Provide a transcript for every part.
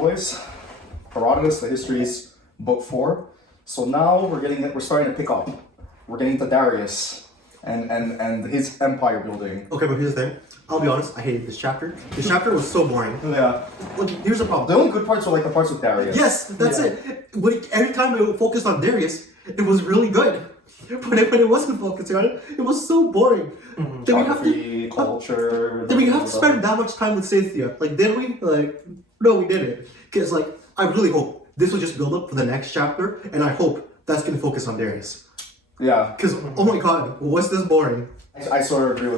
boys. Herodotus, the Histories, Book 4. So now we're starting to pick up. We're getting to Darius and his empire building. Okay, but here's the thing. I'll be honest, I hated this chapter. This chapter was so boring. Yeah. Look, here's the problem. The only good parts are like the parts with Darius. Yes, that's it. Every time I focused on Darius, it was really good. But when it wasn't focusing on it, it was so boring. Mm-hmm. Then we have to culture. Then we have to spend that much time with Cynthia. Like, did we? Like, no, we didn't. Because, like, I really hope this will just build up for the next chapter, and I hope that's going to focus on Darius. Yeah. Because, oh my god, what's this boring? I sort of agree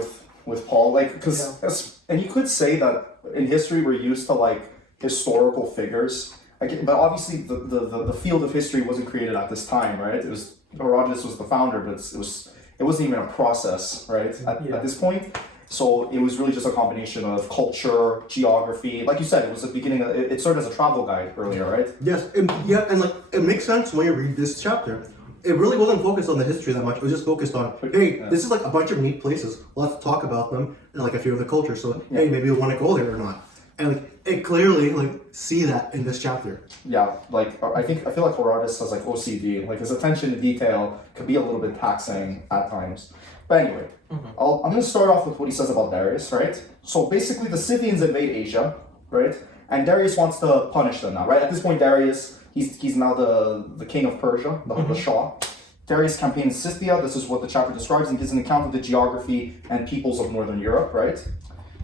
with Paul. Like, because, and you could say that in history we're used to, like, historical figures. Like, but obviously the field of history wasn't created at this time, right? Herodotus was the founder, but it wasn't even a process, right? At this point. So it was really just a combination of culture, geography. Like you said, it was the beginning of, it served as a travel guide earlier, right? Yes, and like, it makes sense when you read this chapter. It really wasn't focused on the history that much. It was just focused on, hey, this is like a bunch of neat places. Let's talk about them and like a few of the cultures. So, hey, maybe we want to go there or not. And like, it clearly like see that in this chapter. Yeah, like I feel like Herodotus has like OCD. Like his attention to detail could be a little bit taxing at times. But anyway, I'm going to start off with what he says about Darius, right? So basically, the Scythians invade Asia, right? And Darius wants to punish them now, right? At this point, Darius, he's now the king of Persia, the Shah. Darius campaigns Scythia. This is what the chapter describes, and gives an account of the geography and peoples of Northern Europe, right?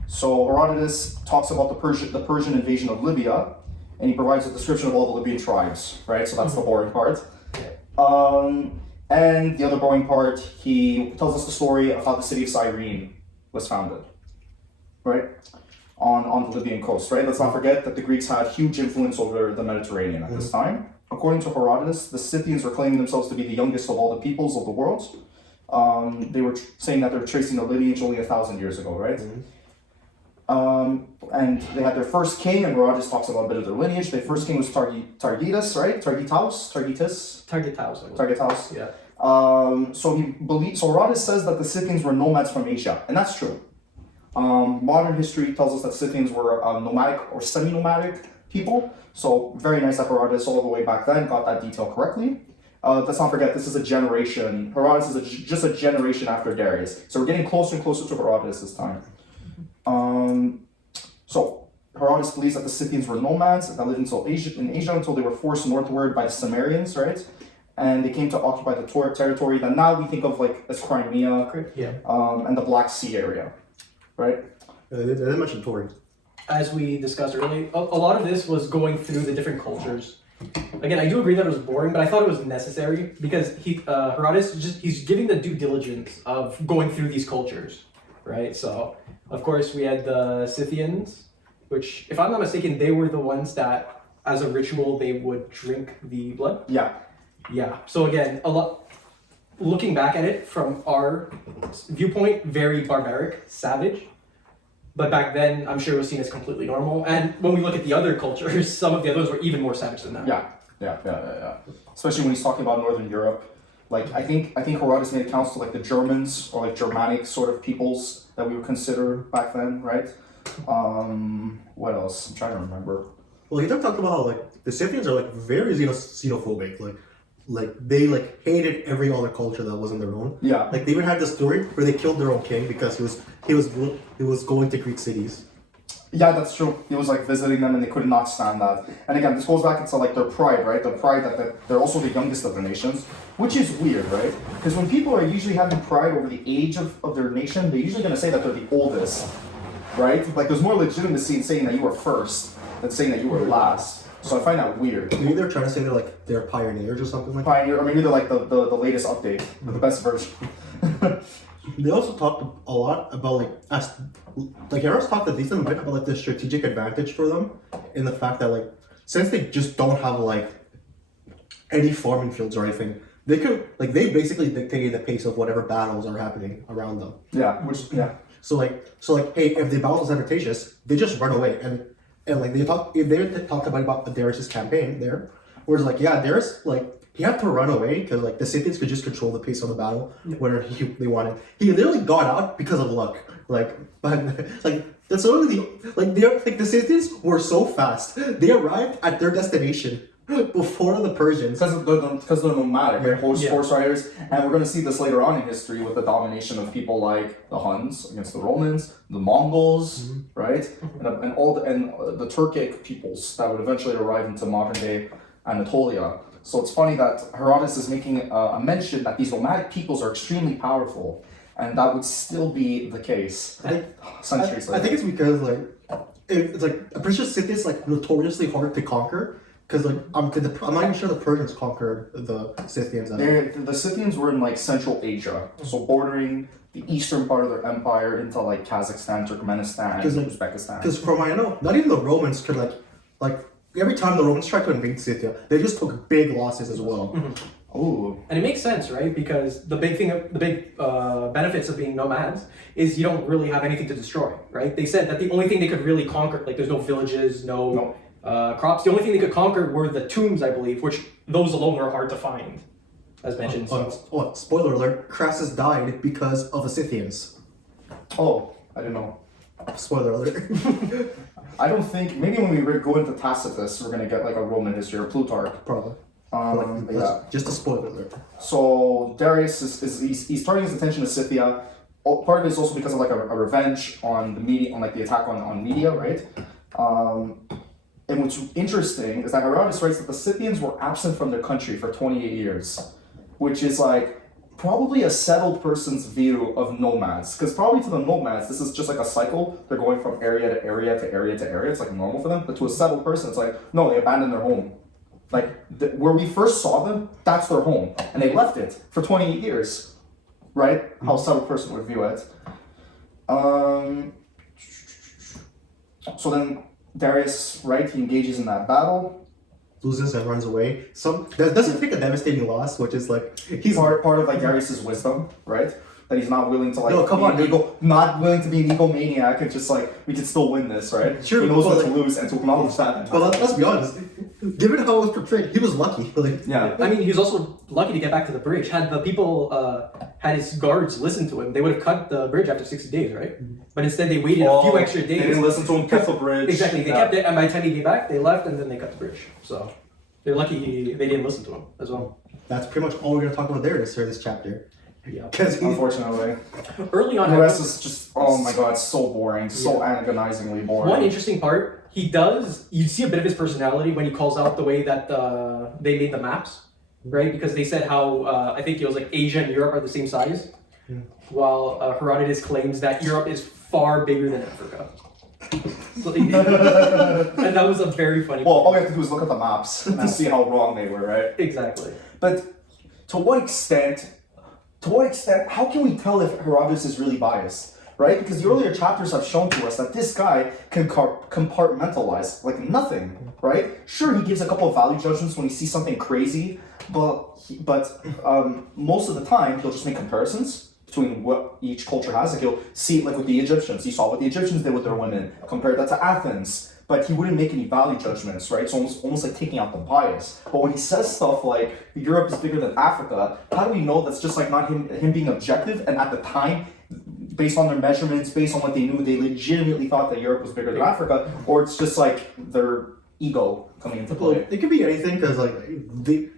So Herodotus talks about the Persian invasion of Libya, and he provides a description of all the Libyan tribes, right? So that's the boring part. And the other boring part, he tells us the story of how the city of Cyrene was founded, right? On the Libyan coast, right? Let's not forget that the Greeks had huge influence over the Mediterranean at this time. According to Herodotus, the Scythians were claiming themselves to be the youngest of all the peoples of the world. They were saying that they're tracing their lineage only 1,000 years ago, right? And they had their first king, and Herodotus talks about a bit of their lineage. Their first king was Targetus, right? Targetus. Yeah. So Herodotus says that the Scythians were nomads from Asia, and that's true. Modern history tells us that Scythians were nomadic or semi-nomadic people. So very nice that Herodotus all the way back then got that detail correctly. Let's not forget, this is a generation. Herodotus is just a generation after Darius. So we're getting closer and closer to Herodotus this time. So Herodotus believes that the Scythians were nomads that lived in Asia until they were forced northward by the Cimmerians, right? And they came to occupy the territory that now we think of like as Crimea, and the Black Sea area, right? They didn't mention Tory. As we discussed earlier, a lot of this was going through the different cultures. Again, I do agree that it was boring, but I thought it was necessary because Herodotus he's giving the due diligence of going through these cultures, right? So, of course, we had the Scythians, which, if I'm not mistaken, they were the ones that, as a ritual, they would drink the blood. Yeah. So again, looking back at it from our viewpoint, very barbaric, savage. But back then, I'm sure it was seen as completely normal. And when we look at the other cultures, some of the others were even more savage than that. Yeah. Especially when he's talking about Northern Europe. Like, I think Herodotus made accounts to like the Germans or like Germanic sort of peoples that we would consider back then, right? What else? I'm trying to remember. Well, he talked about how like the Scythians are like very xenophobic, like they like hated every other culture that wasn't their own. Yeah. Like they even had this story where they killed their own king because he was going to Greek cities. Yeah, that's true. He was like visiting them and they could not stand that. And again, this goes back into like their pride, right? The pride that they're also the youngest of the nations, which is weird, right? Because when people are usually having pride over the age of their nation, they're usually going to say that they're the oldest, right? Like there's more legitimacy in saying that you were first than saying that you were last. So I find that weird. Maybe they're trying to say they're pioneers or something like that. Pioneer, or maybe they're like the latest update, the best version. They also talked a lot about Herodotus talked a decent bit about like the strategic advantage for them in the fact that like since they just don't have like any farming fields or anything, they basically dictate the pace of whatever battles are happening around them. So hey, if the battle is advantageous, they just run away and like they talked about Darius' campaign there, where it's like Darius he had to run away because like the Scythians could just control the pace of the battle whenever they wanted. He literally got out because of luck. But That's only the Scythians were so fast. They arrived at their destination before the Persians. Because they're nomadic, right? Yeah. Horse riders, and we're going to see this later on in history with the domination of people like the Huns against the Romans, the Mongols, right, and all the Turkic peoples that would eventually arrive into modern day Anatolia. So it's funny that Herodotus is making a mention that these nomadic peoples are extremely powerful, and that would still be the case centuries later. I think it's because it's like I'm pretty sure Scythians notoriously hard to conquer. Because I'm not even sure the Persians conquered the Scythians. The Scythians were in Central Asia, so bordering the eastern part of their empire into Kazakhstan, Turkmenistan, Uzbekistan. Because from what I know, not even the Romans could every time the Romans tried to invade Scythia, they just took big losses as well. Oh, And it makes sense, right? Because the big benefits of being nomads is you don't really have anything to destroy, right? They said that the only thing they could really conquer, there's no villages, no. Crops. The only thing they could conquer were the tombs, I believe, which those alone were hard to find, as mentioned. Spoiler alert: Crassus died because of the Scythians. Oh, I didn't know. Spoiler alert. I don't think, maybe when we go into Tacitus, we're gonna get a Roman history or Plutarch. Probably. Yeah. Just a spoiler alert. So Darius he's turning his attention to Scythia. Part of it is also because of a revenge on the media, on the attack on Media, right? And what's interesting is that Herodotus writes that the Scythians were absent from their country for 28 years, which is probably a settled person's view of nomads. Because probably to the nomads, this is just a cycle. They're going from area to area to area to area. It's normal for them. But to a settled person, it's no, they abandoned their home. Where we first saw them, that's their home. And they left it for 28 years, right? How a settled person would view it. So then Darius, right, he engages in that battle. Loses and runs away. That doesn't take a devastating loss, which is he's part of Darius's wisdom, right? That he's not willing to No, come on, not willing to be an egomaniac and just we can still win this, right? Sure, he knows what to lose and to acknowledge that. But let's be honest. Given how it was portrayed, he was lucky. Yeah. I mean, he was also lucky to get back to the bridge. Had the people, had his guards listened to him, they would have cut the bridge after 60 days, right? But instead, they waited a few extra days. They didn't listen to him, kept the bridge. Exactly, they kept it, and by the time he came back, they left, and then they cut the bridge. So they're lucky they didn't listen to him as well. That's pretty much all we're going to talk about there this chapter. Yeah. Unfortunately. Early on, the rest is just, oh my god, so boring, so agonizingly boring. One interesting part, you see a bit of his personality when he calls out the way that they made the maps, right? Because they said how, I think it was Asia and Europe are the same size, while Herodotus claims that Europe is far bigger than Africa. So and that was a very funny Well, all we have to do is look at the maps and see how wrong they were, right? Exactly. But to what extent, how can we tell if Herodotus is really biased, right? Because the earlier chapters have shown to us that this guy can compartmentalize nothing, right? Sure, he gives a couple of value judgments when he sees something crazy, but most of the time he'll just make comparisons between what each culture has. He'll see with the Egyptians. He saw what the Egyptians did with their women, compared that to Athens. But he wouldn't make any value judgments, right? So almost taking out the bias. But when he says stuff like Europe is bigger than Africa, how do we know that's just not him being objective? And at the time, based on their measurements, based on what they knew, they legitimately thought that Europe was bigger than Africa, or it's just their ego coming into play. It could be anything because they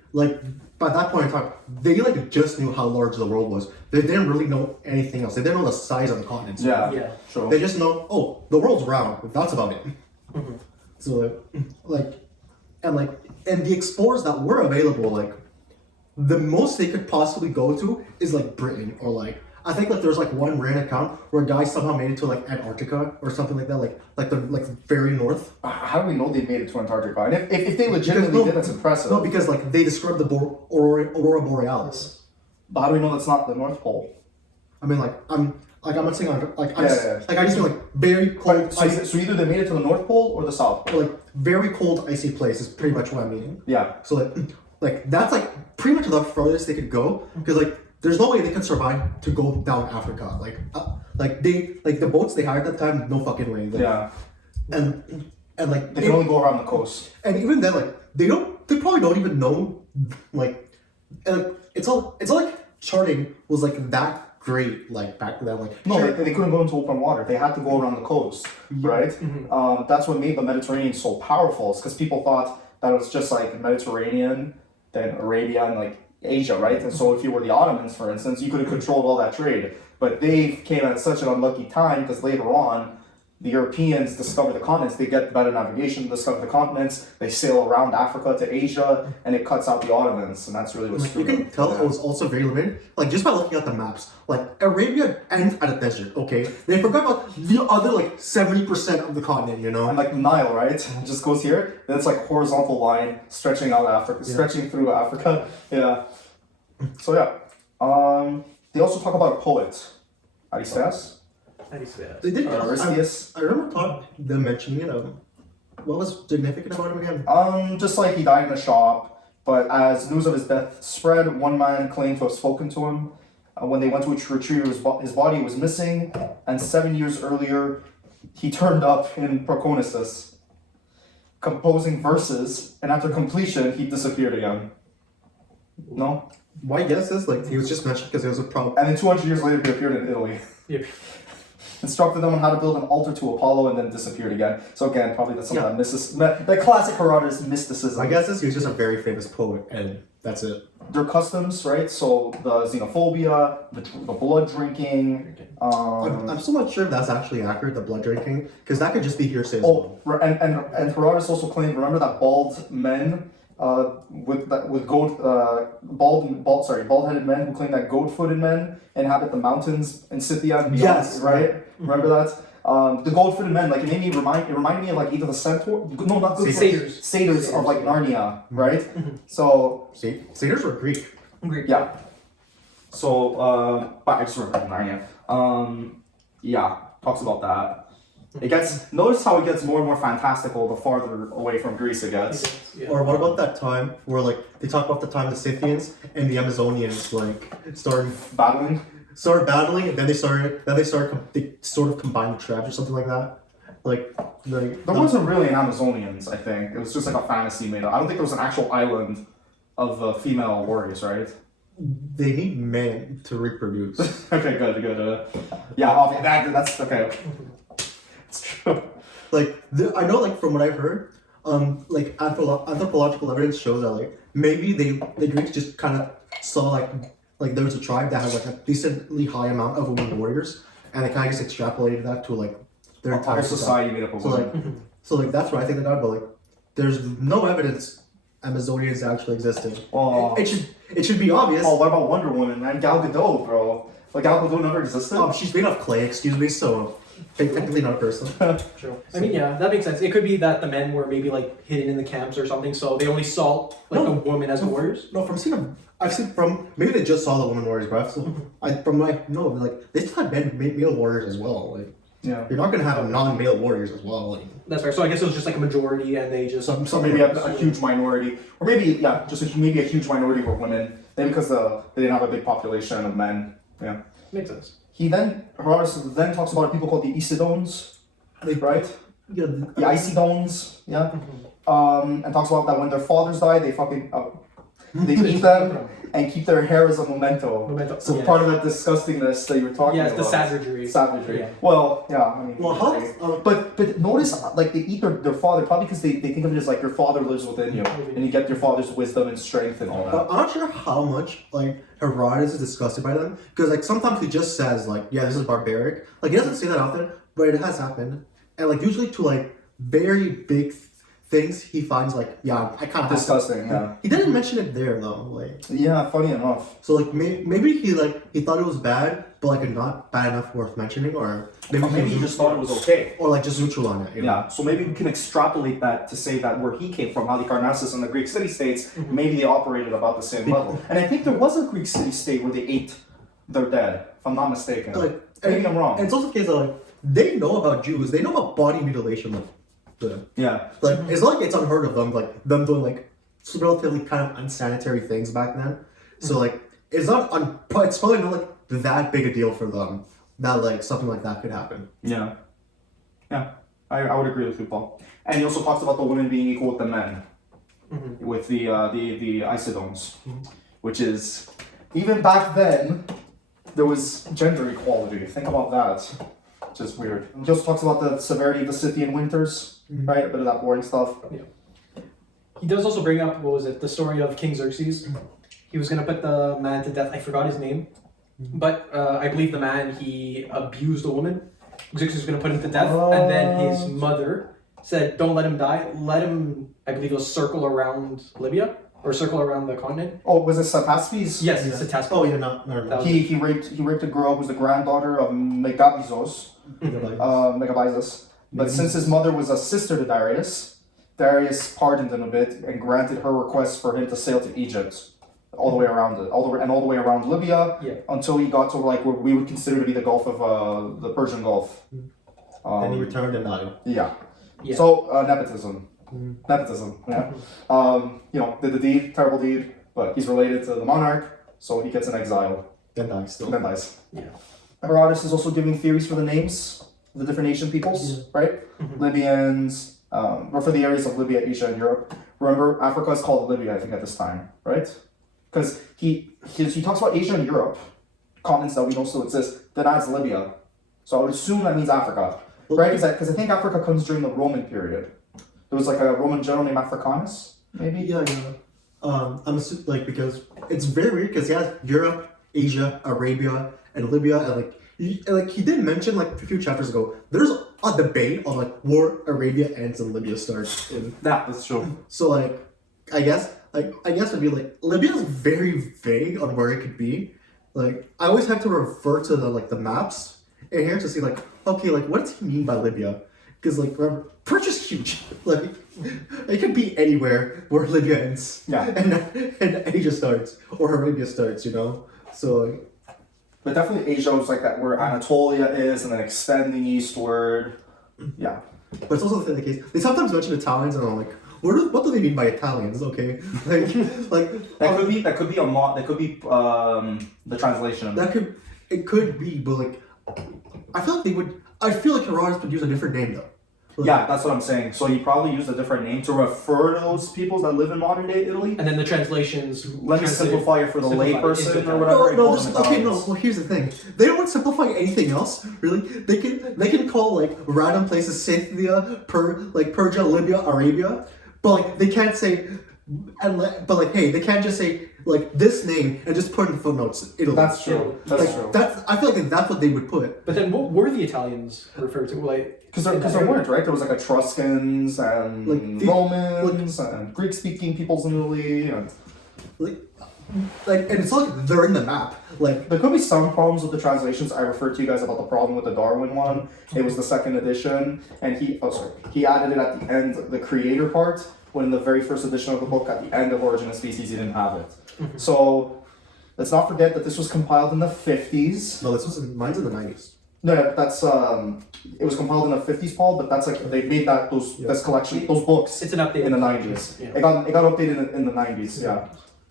by that point in time they just knew how large the world was. They didn't really know anything else. They didn't know the size of the continents. Yeah. True. They just know the world's round. That's about it. Mm-hmm. So and the explorers that were available, the most they could possibly go to is Britain or I think there's one random account where a guy somehow made it to Antarctica or something like that, the very north. How do we know they made it to Antarctica? And if they legitimately did, that's impressive. No, because they described the Aurora Borealis. But how do we know that's not the North Pole? I mean, I'm not saying I just mean very cold. So either they made it to the North Pole or the South Pole. Very cold, icy place is pretty much what I'm meaning. Yeah. So that's pretty much the furthest they could go because there's no way they could survive to go down Africa. The boats they hired at that time, no fucking way. Yeah. And they can only go around the coast. And even then, they probably don't even know, it's all charting was that great like back then. Like No, sure, they couldn't go into open water. They had to go around the coast, right? That's what made the Mediterranean so powerful. Because people thought that it was just like Mediterranean, then Arabia, and like Asia, right? And so if you were the Ottomans, for instance, you could have controlled all that trade. But they came at such an unlucky time because later on, the Europeans discover the continents. They get better navigation, discover the continents. They sail around Africa to Asia, and it cuts out the Ottomans, and that's really what like, you screwed can them. tell it was also very limited. Like just by looking at the maps, like Arabia ends at a desert. Okay, they forgot about the other like 70% of the continent. You know, And like the Nile, right? It just goes here. Then it's like horizontal line stretching out Africa, stretching through Africa. Yeah. So yeah. They also talk about a poet, Aristeas. How do you say that? they did. Aristeas. I remember them mentioning it. What was significant about him again? Just like he died in a shop, but as news of his death spread, one man claimed to have spoken to him. When they went to retrieve his body was missing, and 7 years earlier, he turned up in Proconnesus, composing verses, and after completion, he disappeared again. No? My guess is like he was just mentioned because there was a problem. And then 200 years later, he appeared in Italy. Yep. Instructed them on how to build an altar to Apollo, and then disappeared again. So again, probably that's some of that classic Herodotus mysticism. My guess is he was just a very famous poet, and that's it. Their customs, right? So the xenophobia, the blood drinking. I'm still not sure if that's actually accurate, the blood drinking, because that could just be hearsay as Oh, well. and Herodotus also claimed. Remember that bald men with bald-headed men who claim that goat-footed men inhabit the mountains in Scythia and beyond, Yes. right? Remember that? The goat-footed men, like it reminded me of like either the centaur, no, not good satyrs of like Narnia, right? So See, satyrs were Greek. Greek. yeah. So but I just remember Narnia. Yeah, talks about that. It gets notice how it gets more and more fantastical the farther away from Greece it gets. Yeah. Or what about that time where like they talk about the time the Scythians and the Amazonians like started battling, and then they sort of combined tribes or something like that. Like There wasn't really an Amazonians, I think. It was just like a fantasy made up. I don't think there was an actual island of female warriors, right? they need men to reproduce. Okay, good. Yeah, that's okay. It's true. Like I know, like from what I've heard, like anthropological evidence shows that like maybe the Greeks just kind of saw like there was a tribe that had like a decently high amount of women warriors, and they kind of just extrapolated that to like their entire society made up of women. So that's what I think they got, but like there's no evidence Amazonians actually existed. Oh. It should be obvious. Oh, what about Wonder Woman, man? Gal Gadot, bro. Like Gal Gadot never existed. She's made of clay, excuse me, so technically not a person. True. I mean, yeah, that makes sense. It could be that the men were maybe like hidden in the camps or something, so they only saw like a woman as warriors. No, I've seen from maybe they just saw the woman warriors, but they still had male warriors as well. Like, Yeah. you're not gonna have non-male warriors as well. Like, That's right. So I guess it was just like a majority, and they just So maybe a huge minority, or maybe maybe a huge minority were women. Maybe because they didn't have a big population of men. Yeah. makes sense. Herodotus then talks about people called the Isidones, right? yeah, The Isidones, yeah. And talks about that when their fathers die, they fucking they eat them and keep their hair as a memento. So yeah. part of that disgustingness that you were talking about. Yeah, it's the savagery. Savagery. Yeah. Well, yeah. I mean, Well, how? but notice, like, they eat their father, probably because they think of it as like your father lives within you, and you get your father's wisdom and strength and all that. I'm not sure how much like Herodotus is disgusted by them, because like sometimes he just says like, yeah, this is barbaric. Like he doesn't say that often, but it has happened, and like usually to like very big things he finds like, yeah, I kind of Disgusting, yeah. He didn't mention it there though, like. Yeah, funny enough. So like maybe he thought it was bad, but like not bad enough worth mentioning, or Maybe he just thought it was okay. or like just neutral on it. You know? Yeah, so maybe we can extrapolate that to say that where he came from, Halicarnassus and the Greek city-states, maybe they operated about the same level. And I think there was a Greek city-state where they ate their dead, if I'm not mistaken. Like, Maybe I'm wrong. And it's also the case that like they know about Jews, they know about body mutilation. Yeah. Like it's not like it's unheard of them doing like relatively kind of unsanitary things back then. So like it's probably not like that big a deal for them that like something like that could happen. Yeah. Yeah. I would agree with you, Paul. And he also talks about the women being equal with the men. With the Isidones. Which is, even back then, there was gender equality. Think about that. Just weird. He also talks about the severity of the Scythian winters, right? A bit of that boring stuff. Yeah. He does also bring up, what was it, the story of King Xerxes. He was going to put the man to death. I forgot his name. But I believe the man, he abused a woman. Xerxes was going to put him to death. And then his mother said, don't let him die. Let him, I believe it was circle around Libya. Or circle around the continent. Oh, was it Sapaspes? Yes, it's a task. Oh yeah, no. He raped a girl who was the granddaughter of Megabyzus. But since his mother was a sister to Darius, Darius pardoned him a bit and granted her request for him to sail to Egypt, all the way around it, all the way around Libya, until he got to like what we would consider to be the Gulf of the Persian Gulf. And he returned and died. Yeah. So nepotism. Nepotism, yeah. Did the deed, terrible deed, but he's related to the monarch, so he gets in exile. Then dies still. Then dies. Yeah. Herodotus is also giving theories for the names of the different Asian peoples, right? Libyans, or for the areas of Libya, Asia, and Europe. Remember, Africa is called Libya, I think, at this time, right? Because he talks about Asia and Europe, continents that we know still exist, then adds Libya. So I would assume that means Africa, right? Because I think Africa comes during the Roman period. There was like a Roman general named Africanus, maybe? Yeah. I'm assuming, because it's very weird because he has Europe, Asia, Arabia, and Libya, and he did mention a few chapters ago, there's a debate on where Arabia ends and Libya starts. That's true. So I guess it'd be Libya's very vague on where it could be. I always have to refer to the maps in here to see what does he mean by Libya? Because remember, Persia's huge. It could be anywhere where Libya ends. Yeah. And Asia starts or Arabia starts, So. But definitely Asia was like that where Anatolia is, and then extending eastward. Yeah. But it's also the case. They sometimes mention Italians, and I'm like, what do they mean by Italians? Okay, that could be the translation of it. It could be, but I feel like Herodotus would use a different name though. Yeah, that's what I'm saying. So he probably used a different name to refer to those peoples that live in modern day Italy. And then the translations. Let me simplify it for the layperson or whatever. Well, here's the thing. They don't simplify anything else, really. They can call random places Scythia, Persia, Libya, Arabia, but they can't say, hey, they can't just say this name and just put in the footnotes Italy. That's true. That's true. I feel like that's what they would put. But then what were the Italians referred to? Because there weren't, right? There was Etruscans and Romans and Greek-speaking peoples in Italy. And it's they're in the map. There could be some problems with the translations. I referred to you guys about the problem with the Darwin one. It was the second edition, and he added it at the end, the creator part, when in the very first edition of the book, at the end of Origin of Species, he didn't have it. So let's not forget that this was compiled in the 50s. No, mine's in the 90s. No, that's it was compiled in the 50s, Paul. But that's they made this collection, those books. It's an update in the 90s. Yeah. It got updated in the 90s. Yeah.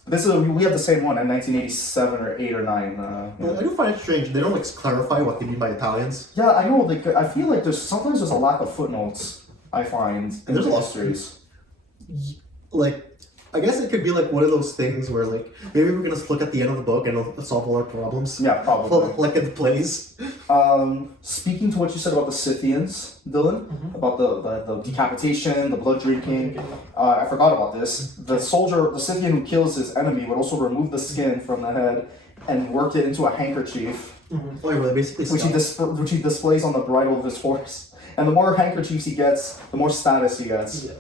We have the same one in 1987 or 8 or 9. I do find it strange. They don't clarify what they mean by Italians. Yeah, I know. I feel like there's a lack of footnotes. I find in the histories. I guess it could be one of those things where maybe we're gonna look at the end of the book and it'll solve all our problems. Yeah, probably. In the plays. Speaking to what you said about the Scythians, Dylan, about the decapitation, the blood drinking, I forgot about this. The Scythian who kills his enemy would also remove the skin from the head and work it into a handkerchief, which he displays on the bridle of his horse. And the more handkerchiefs he gets, the more status he gets. Yeah.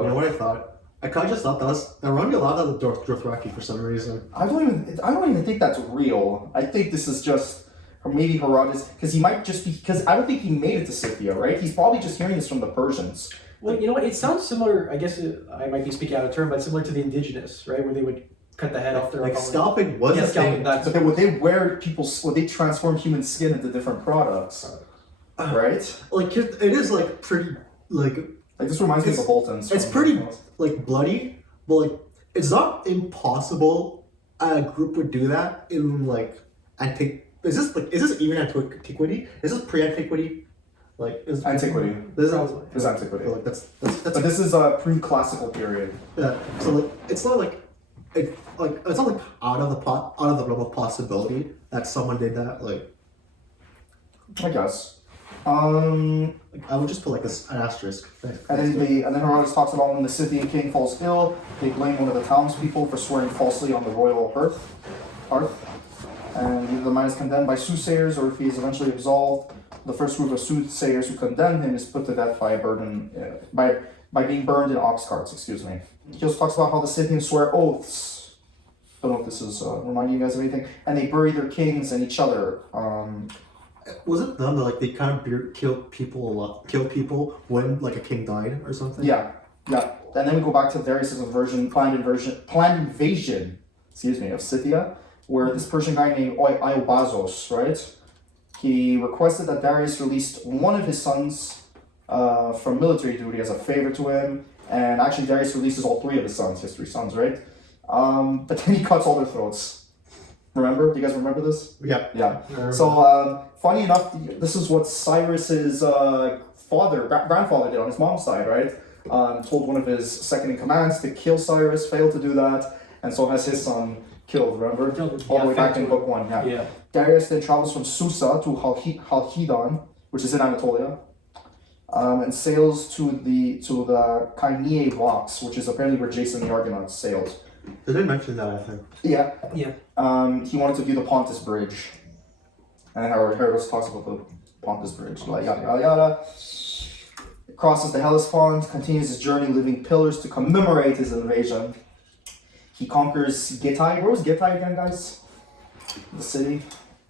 You know what I thought? I kind of just thought that reminded me a lot of the Dothraki for some reason. I don't even think that's real. I think this is just, or maybe Herodotus, because he might just be, because I don't think he made it to Scythia, right? He's probably just hearing this from the Persians. Well, you know what? It sounds similar. I guess I might be speaking out of turn, but similar to the indigenous, right, where they would cut the head off their scalping was a thing. But would they transform human skin into different products, right? It is pretty this reminds me of the Boltons. It's pretty bloody, but it's not impossible a group would do that in is this even antiquity? Is this pre-antiquity? Antiquity. This is antiquity. That's but this is a pre-classical period. Yeah. So it's not it's not like out of the realm of possibility that someone did that. Like I guess. I would just put like an asterisk. And then Herodotus talks about when the Scythian king falls ill, they blame one of the townspeople for swearing falsely on the royal hearth. And either the man is condemned by soothsayers, or if he is eventually absolved, the first group of soothsayers who condemn him is put to death by by being burned in ox carts. Excuse me. He also talks about how the Scythians swear oaths. I don't know if this is reminding you guys of anything. And they bury their kings and each other. Was it them that like they kind of killed people a lot? Killed people when like a king died or something? Yeah. And then we go back to Darius' planned invasion, of Scythia, where this Persian guy named Iobazos, right? He requested that Darius released one of his sons from military duty as a favor to him, and actually Darius releases all three of his sons, his three sons, right? But then he cuts all their throats. Remember? Do you guys remember this? Yeah. So, funny enough, this is what Cyrus's grandfather did on his mom's side, right? Told one of his second in commands to kill Cyrus, failed to do that, and so has his son killed, remember? All the way back in book 1, yeah. Darius then travels from Susa to Halkidon, which is in Anatolia, and sails to the Kyneae rocks, which is apparently where Jason the Argonaut sailed. They did mention that, I think. Yeah. He wanted to view the Pontus Bridge. And Herodotus talks about the Pontus Bridge. Like, yada, yada, yada. Crosses the Hellespont, continues his journey, leaving pillars to commemorate his invasion. He conquers Gitai. Where was Gitai again, guys? The city.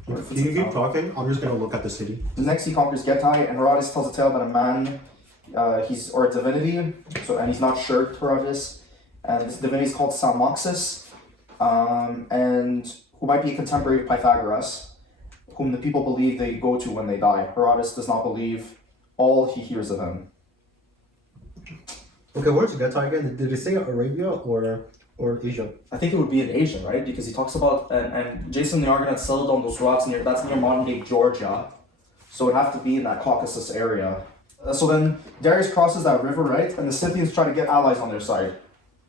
Can you keep talking? I'm just going to look at the city. Next, he conquers Gitai, and Herodotus tells a tale about a man, or a divinity, and he's not sure, Herodotus. And this divinity is called Samoxis, and who might be a contemporary of Pythagoras, whom the people believe they go to when they die. Herodotus does not believe all he hears of him. Okay, where's Gitai again? Did they say Arabia or Asia? I think it would be in Asia, right? Because he talks about, and Jason the Argonaut settled on those rocks that's near modern day Georgia. So it'd have to be in that Caucasus area. So then Darius crosses that river, right? And the Scythians try to get allies on their side.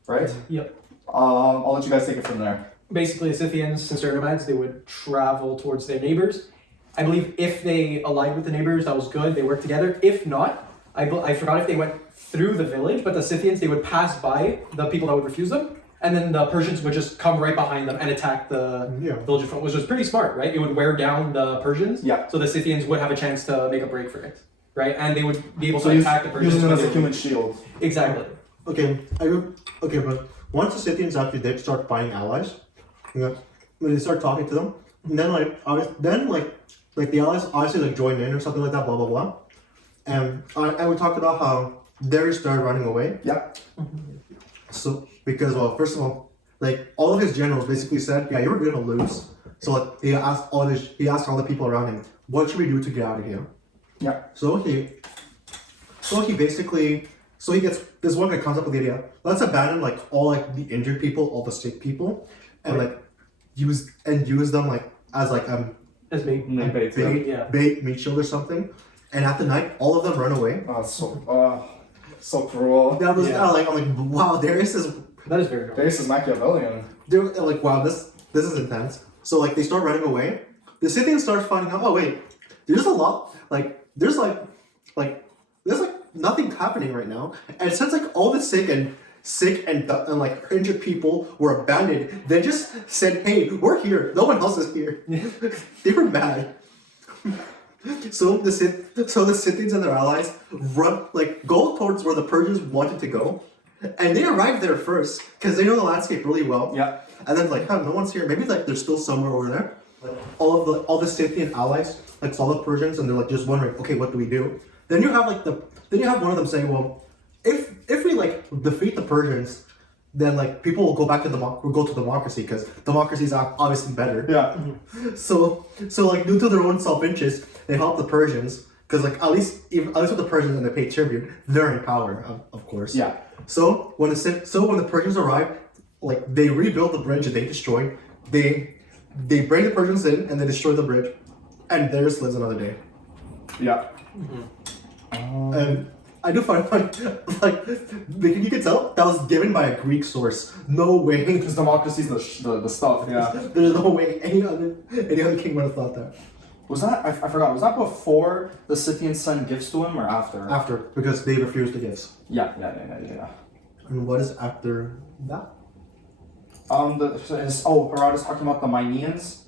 Right? Yep. I'll let you guys take it from there. Basically, the Scythians, since they're nomads, they would travel towards their neighbors. I believe if they allied with the neighbors, that was good. They worked together. If not, I forgot if they went through the village, but the Scythians, they would pass by the people that would refuse them, and then the Persians would just come right behind them and attack the village in front, which was pretty smart, right? It would wear down the Persians, so the Scythians would have a chance to make a break for it, right? And they would be able to attack the Persians. Using them as a human shield. Exactly. Okay, but once the Scythians actually did start finding allies, when they start talking to them, and then the allies obviously joined in or something like that, blah blah blah, and we talked about how Darius started running away. Yeah. So because first of all, all of his generals basically said, yeah, you're gonna lose. So he asked all the people around him, what should we do to get out of here? Yeah. So he gets this one guy comes up with the idea. Let's abandon all the injured people, all the sick people, and use them as bait meat shield or something. And at the night, all of them run away. So cruel. That was I'm like, wow, that is very cool. Darius is Machiavellian. They're like, wow, this is intense. So they start running away. The Scythians start finding out. Oh wait, there's a lot. There's nothing happening right now. And since all the sick and injured people were abandoned, they just said, hey, we're here. No one else is here. They were mad. So the Scythians and their allies go towards where the Persians wanted to go. And they arrive there first because they know the landscape really well. Yeah. And then no one's here. Maybe they're still somewhere over there. All the Scythian allies saw the Persians and they're just wondering, okay, what do we do? Then you have one of them saying, well, if we defeat the Persians, then people will go back to go to democracy because democracy is obviously better. Yeah. So due to their own self-interest, they help the Persians because at least with the Persians and they pay tribute, they're in power, of course. Yeah. So when the Persians arrive, they rebuild the bridge that they destroyed. They bring the Persians in and they destroy the bridge, and Darius lives another day. Yeah. And I do find like you can tell that was given by a Greek source. No way. Because democracy's the stuff, yeah. There's no way any other king would have thought that. Was that, I forgot, was that before the Scythians sent gifts to him or after? After, because they refused the gifts. Yeah. And what is after that? Herodotus talking about the Mynians.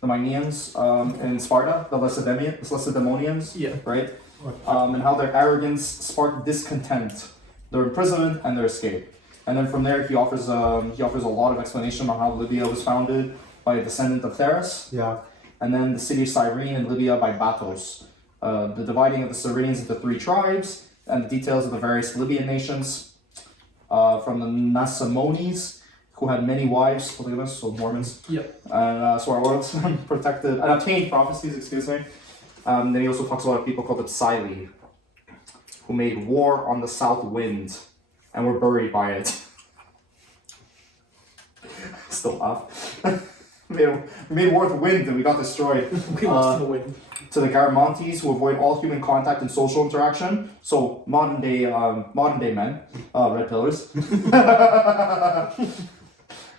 The Mynians in Sparta, the Lacedaemonians, right? And how their arrogance sparked discontent, their imprisonment, and their escape. And then from there, he offers a lot of explanation on how Libya was founded by a descendant of Tharus. Yeah. And then the city of Cyrene in Libya by Bathos. The dividing of the Cyrenians into 3 tribes, and the details of the various Libyan nations. From the Nasamones, who had many wives, polygamous, so Mormons. Yep. And so our world's protected and obtained prophecies, excuse me. Then he also talks about a people called the Psylli, who made war on the south wind and were buried by it. Still laugh. we made war with the wind and we got destroyed. We lost the wind. To the Garamantes, who avoid all human contact and social interaction. So modern day men, red pillars.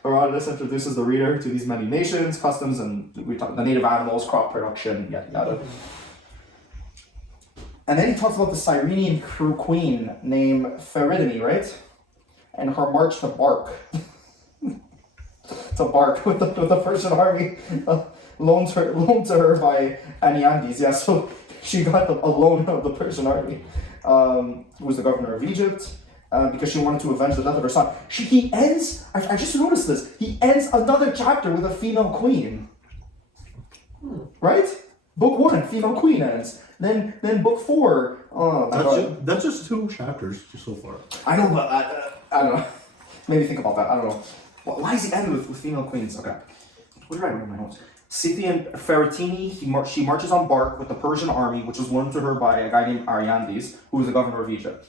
Herodotus introduces the reader to these many nations, customs, and the native animals, crop production, yada. And then he talks about the Cyrenian queen named Pheridone, right? And her march to Bark. To Bark with the Persian army. Loaned to her by Aniandes, yeah, so she got a loan of the Persian army, who was the governor of Egypt, because she wanted to avenge the death of her son. He ends, I just noticed this, he ends another chapter with a female queen. Right? Book 1, female queen ends. Then book 4, that's just 2 chapters so far. I know, but I don't know. Maybe think about that, I don't know. Why is he ending with female queens? Okay. What did I write in my notes? Scythian Pheritini, she marches on Bark with the Persian army, which was loaned to her by a guy named Ariandes, who was the governor of Egypt.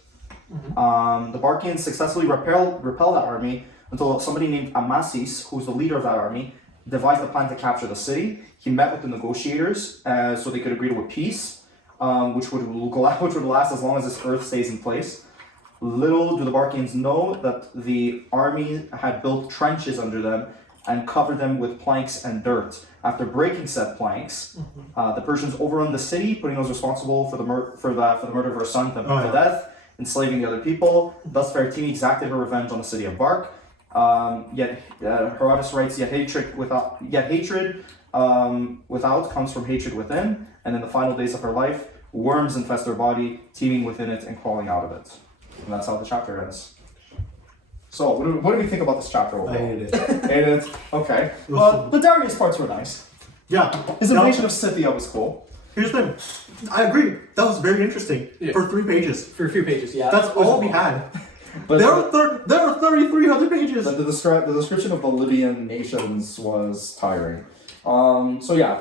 Mm-hmm. The Barkians successfully repelled that army until somebody named Amasis, who was the leader of that army, devised a plan to capture the city. He met with the negotiators so they could agree to a peace, which would last as long as this earth stays in place. Little do the Barkians know that the army had built trenches under them and covered them with planks and dirt. After breaking said planks, the Persians overrun the city, putting those responsible for the murder of her son to death, enslaving the other people. Thus, Pheritini exacted her revenge on the city of Bark. Yet Herodotus writes, yet hatred without comes from hatred within, and in the final days of her life, worms infest her body, teeming within it and crawling out of it. And that's how the chapter ends. So, what do we think about this chapter overall? I hated it. Hated it? Okay. Well, the Darius parts were nice. Yeah. His invasion of Scythia was cool. Here's the thing. I agree. That was very interesting. Yeah. For 3 pages. For a few pages, yeah. That's all we had. But there were 33 other pages. The description of the Libyan nations was tiring. So yeah,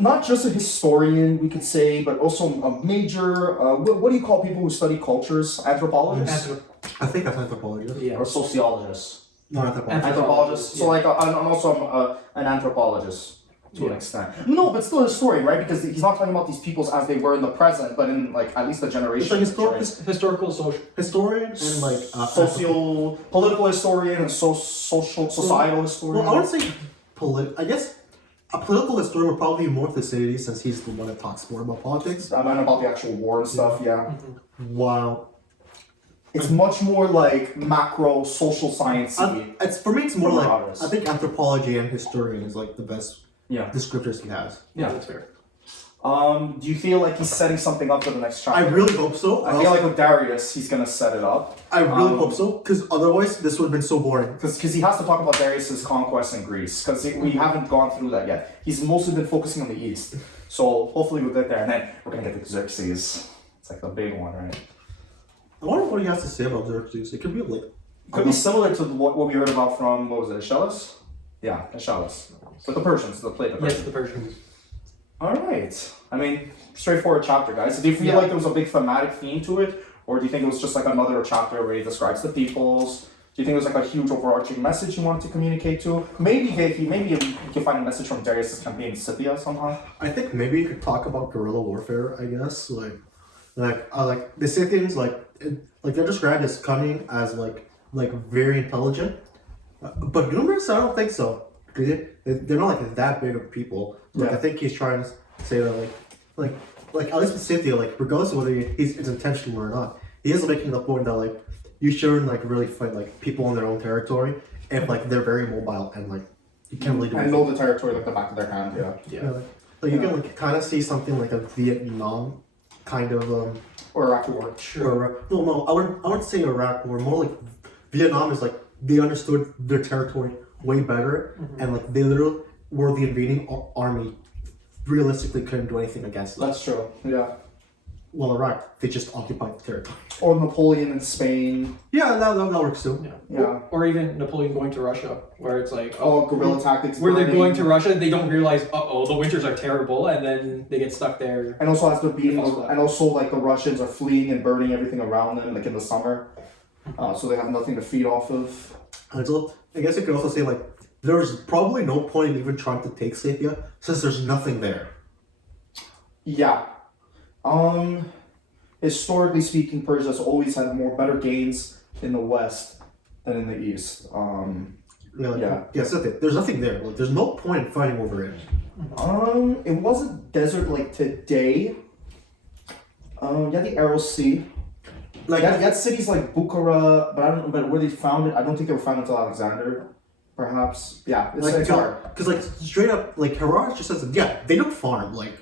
not just a historian, we could say, but also a major, what do you call people who study cultures? Anthropologists? I think that's anthropologist. Yeah. Or sociologists? No, anthropologist. Anthropologists. Yeah. So I'm also an anthropologist to an extent. No, but still a historian, right? Because he's not talking about these peoples as they were in the present, but in at least a generation. It's like Historical, social. historian and political historian and societal historian. Well, I would say I guess a political historian would probably be more Thucydides since he's the one that talks more about politics. I mean about the actual war and stuff, yeah. Wow. It's much more like macro social science. For me, it's more like Herodotus. I think anthropology and historian is like the best descriptors he has. Yeah, That's fair. Do you feel like he's setting something up for the next chapter? I really hope so. I feel like with Darius, he's gonna set it up. I really hope so, because otherwise this would have been so boring. Because he has to talk about Darius's conquest in Greece, because we haven't gone through that yet. He's mostly been focusing on the east. So hopefully we'll get there, and then we're gonna get to Xerxes. It's like the big one, right? I wonder what he has to say about Xerxes. It could be like... Could be similar to what we heard about from, what was it, Aeschylus? Yeah, Aeschylus. But the Persians, the Persians. Yes, the Persians. Alright. I mean, straightforward chapter, guys. Do you feel like there was a big thematic theme to it? Or do you think it was just like another chapter where he describes the peoples? Do you think it was like a huge overarching message he wanted to communicate to? Maybe you can find a message from Darius' campaign in Scythia somehow. I think maybe you could talk about guerrilla warfare, I guess. Like the Scythians, like they're described as cunning, as like very intelligent, but numerous, I don't think so. They're not like that big of people. Like I think he's trying to say that like at least with Scythia, like regardless of whether it's intentional or not, he is making the point that like you shouldn't like really fight like people on their own territory if like they're very mobile and like you can't really do and anything. know the territory like the back of their hand. Yeah. Yeah. Like you can like kind of see something like a Vietnam kind of Or Iraqi war. or no, I wouldn't say Iraq war, more like Vietnam is like they understood their territory way better and like they literally were the invading army realistically couldn't do anything against them. That's true. Yeah. Well, Iraq, they just occupied the territory. Or Napoleon in Spain. Yeah, that works too. Yeah. Or even Napoleon going to Russia, where it's like, Guerrilla tactics. where they're burning. going to Russia, they don't realize, the winters are terrible, and then they get stuck there. And also as they're beating, Also that. and also like the Russians are fleeing and burning everything around them, like in the summer, so they have nothing to feed off of. And so I guess you could also say like there's probably no point in even trying to take Scythia since there's nothing there. Yeah. Historically speaking, Persia's always had better gains in the west than in the east. Yeah, Scythia. There's nothing there. Like there's no point in fighting over it. It wasn't desert like today. You had the Aral Sea. Like You had cities like Bukhara, but I don't know. But where they found it, I don't think they were found until Alexander. Perhaps, yeah. It's hard. Because like straight up, like Herodotus just says, yeah, they don't farm. Like,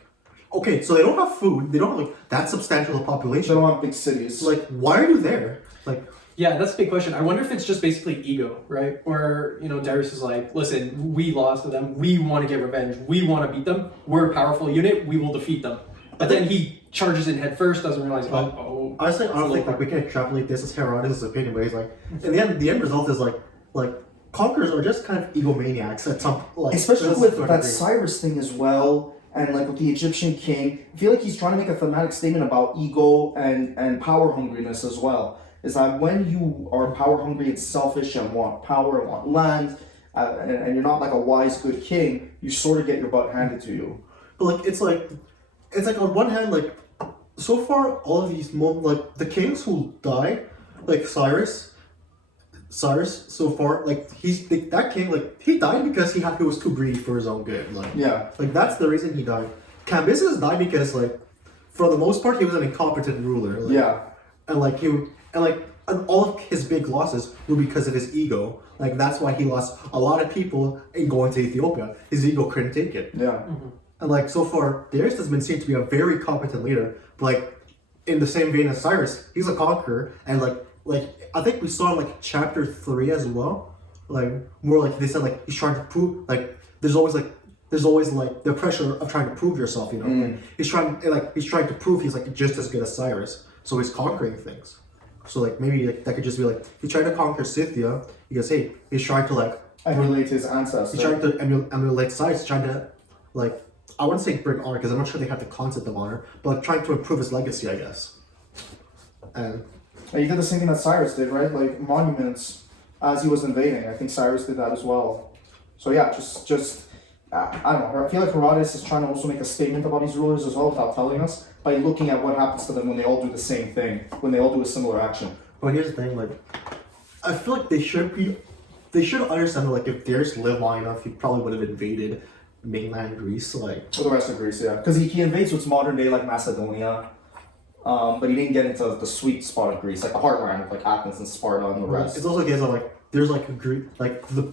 okay, so they don't have food. They don't have like that substantial a They population. don't have big cities. Like, why are you there? Like, Yeah, that's a big question. I wonder if it's just basically ego, right? Where, Darius is like, listen, we lost to them. We want to get revenge. We want to beat them. We're a powerful unit. We will defeat them. But then he charges in head first, doesn't realize, honestly, I don't think like we can extrapolate this as Herodotus' opinion, but he's like, in the end result is like conquerors are just kind of egomaniacs at some like. Especially with that Cyrus thing as well, and like with the Egyptian king, I feel like he's trying to make a thematic statement about ego and power hungriness as well. Is that when you are power hungry and selfish and want power and want land, and you're not like a wise good king, you sort of get your butt handed to you. But like it's like on one hand like so far all of these like the kings who died, like Cyrus so far like that king like he died because he was too greedy for his own good, like Yeah. like that's the reason he died. Cambyses died because like for the most part he was an incompetent ruler, like, Yeah. and all of his big losses were because of his ego. Like that's why he lost a lot of people in going to Ethiopia. His ego couldn't take it. Yeah. And like so far, Darius has been seen to be a very competent leader. But like in the same vein as Cyrus, he's a conqueror, and like I think we saw in like chapter 3 as well. Like more like they said like he's trying to prove like there's always like the pressure of trying to prove yourself. Like, he's trying to prove he's like just as good as Cyrus. So he's conquering things. So like maybe like, that could just be like he tried to conquer Scythia because hey he's trying to like Emulate his ancestors. he's trying to emulate Cyrus, trying to like I wouldn't say bring honor because I'm not sure they have the concept of honor, but like trying to improve his legacy, I guess. And he did the same thing that Cyrus did, right? Like monuments as he was invading. I think Cyrus did that as well. So yeah, just I don't know. I feel like Herodotus is trying to also make a statement about these rulers as well without telling us by looking at what happens to them when they all do the same thing, when they all do a similar action. but here's the thing, like I feel like they should understand that like if Darius lived long enough, he probably would have invaded mainland Greece, like For the rest of Greece, yeah. Because he invades what's modern day like Macedonia. But he didn't get into the sweet spot of Greece, like the heartland of like Athens and Sparta and the rest. it's also the case of like there's like Greek like the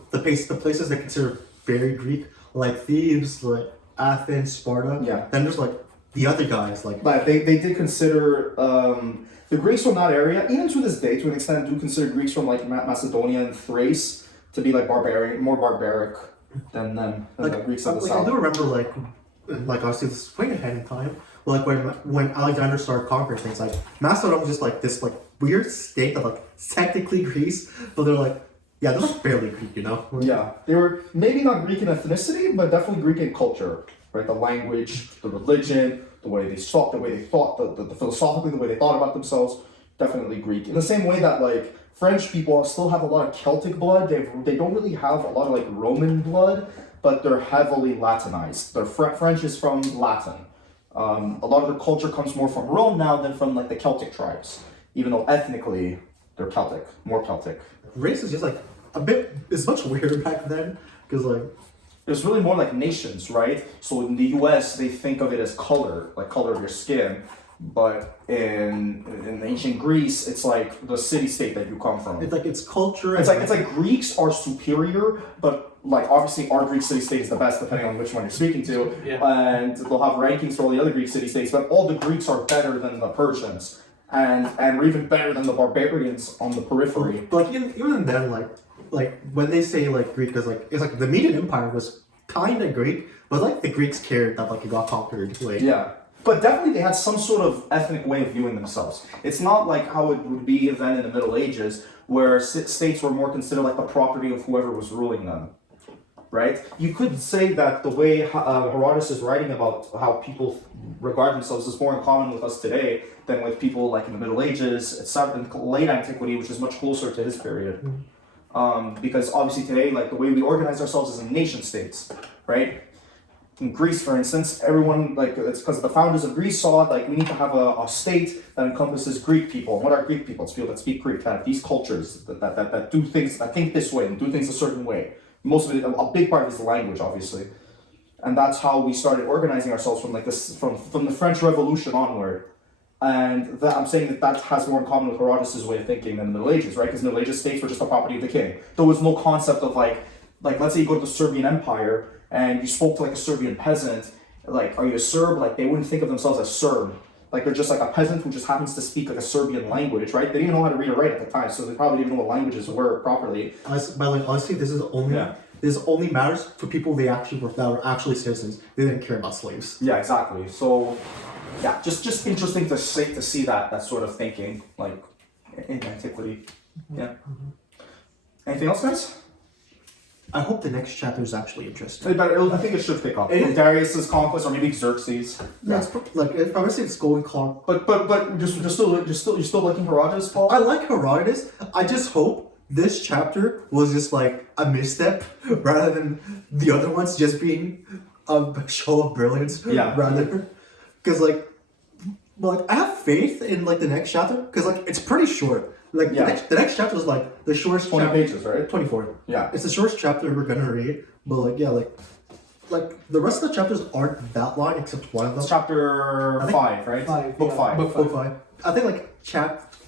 places that consider very Greek, like Thebes, like Athens, Sparta. Yeah. Then there's like the other guys, like But they did consider the Greeks from that area, even to this day, to an extent, do consider Greeks from like Macedonia and Thrace to be like more barbaric than them, than the Greeks of the I south. do remember like obviously this is way ahead in time. Like when Alexander started conquering things, like Macedon was just like this like weird state of like technically Greece, but they're like yeah they're like barely Greek, Yeah, they were maybe not Greek in ethnicity, but definitely Greek in culture, right? The language, the religion, the way they thought, the philosophically, the way they thought about themselves, definitely Greek. In the same way that like French people still have a lot of Celtic blood, they don't really have a lot of like Roman blood, but they're heavily Latinized. Their French is from Latin. A lot of the culture comes more from Rome now than from like the Celtic tribes, even though ethnically they're Celtic, more Celtic. Race is just like a bit. It's much weirder back then because like It's really more like nations, right? So in the U.S. they think of it as color, like color of your skin, but in ancient Greece it's like the city-state that you come from. it's like it's culture. It's like Greeks are superior, but like obviously our Greek city-state is the best depending on which one you're speaking to, and they'll have rankings for all the other Greek city-states. But all the Greeks are better than the Persians, and we're even better than the barbarians on the periphery. But like, even then, like when they say like Greek, because like it's like the Median Empire was kind of Greek, but like the Greeks cared that like it got conquered. Like Yeah. But definitely they had some sort of ethnic way of viewing themselves. It's not like how it would be then in the Middle Ages, where states were more considered like the property of whoever was ruling them, right? You could say that the way Herodotus is writing about how people regard themselves is more in common with us today than with people like in the Middle Ages, etc., in late antiquity, which is much closer to his period. Because obviously today, like the way we organize ourselves is in nation states, right? In Greece, for instance, everyone, like, it's because the founders of Greece saw, like, we need to have a state that encompasses Greek people. And what are Greek people? It's people that speak Greek, that have these cultures, that do things, that think this way and do things a certain way. Most of it, a big part of it is the language, obviously. And that's how we started organizing ourselves from, like, this, from the French Revolution onward. And I'm saying that has more in common with Herodotus' way of thinking than the Middle Ages, right? Because Middle Ages states were just the property of the king. There was no concept of, like let's say you go to the Serbian Empire, and you spoke to like a Serbian peasant, like, are you a Serb? Like, they wouldn't think of themselves as Serb. Like, they're just like a peasant who just happens to speak like a Serbian language, right? They didn't even know how to read or write at the time, so they probably didn't know what languages were properly. But like honestly, this only matters for people that were actually citizens. They didn't care about slaves. Yeah, exactly. So, yeah, just interesting to see that sort of thinking, like, in antiquity. Yeah. Anything else, guys? I hope the next chapter is actually interesting. I think it should pick up. From Darius's conquest, or maybe Xerxes. Yeah, it's like if I would say it's going Clark. But you're still liking Herodotus, Paul? I like Herodotus. I just hope this chapter was just like a misstep rather than the other ones just being a show of brilliance. Yeah. Rather, because like I have faith in like the next chapter because like it's pretty short. Like the next chapter is like the shortest 20 chapter. pages, right? 24. Yeah. It's the shortest chapter we're gonna read, but like like the rest of the chapters aren't that long except one of them. It's chapter 5, right? Book 5. Book 5. I think like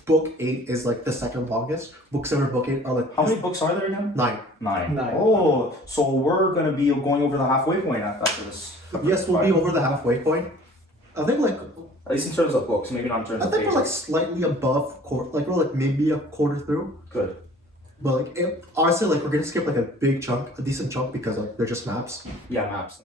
book 8 is like the second longest. Book 7 and book 8 are like How many books are there again? 9. 9. Oh, so we're gonna be going over the halfway point after this. Yes, we'll be over the halfway point. I think like At least in terms of books, maybe not in terms I of think pages. we're like slightly above like we're like maybe a quarter through. Good. But like honestly, like we're gonna skip like a decent chunk because like they're just maps. Yeah, maps.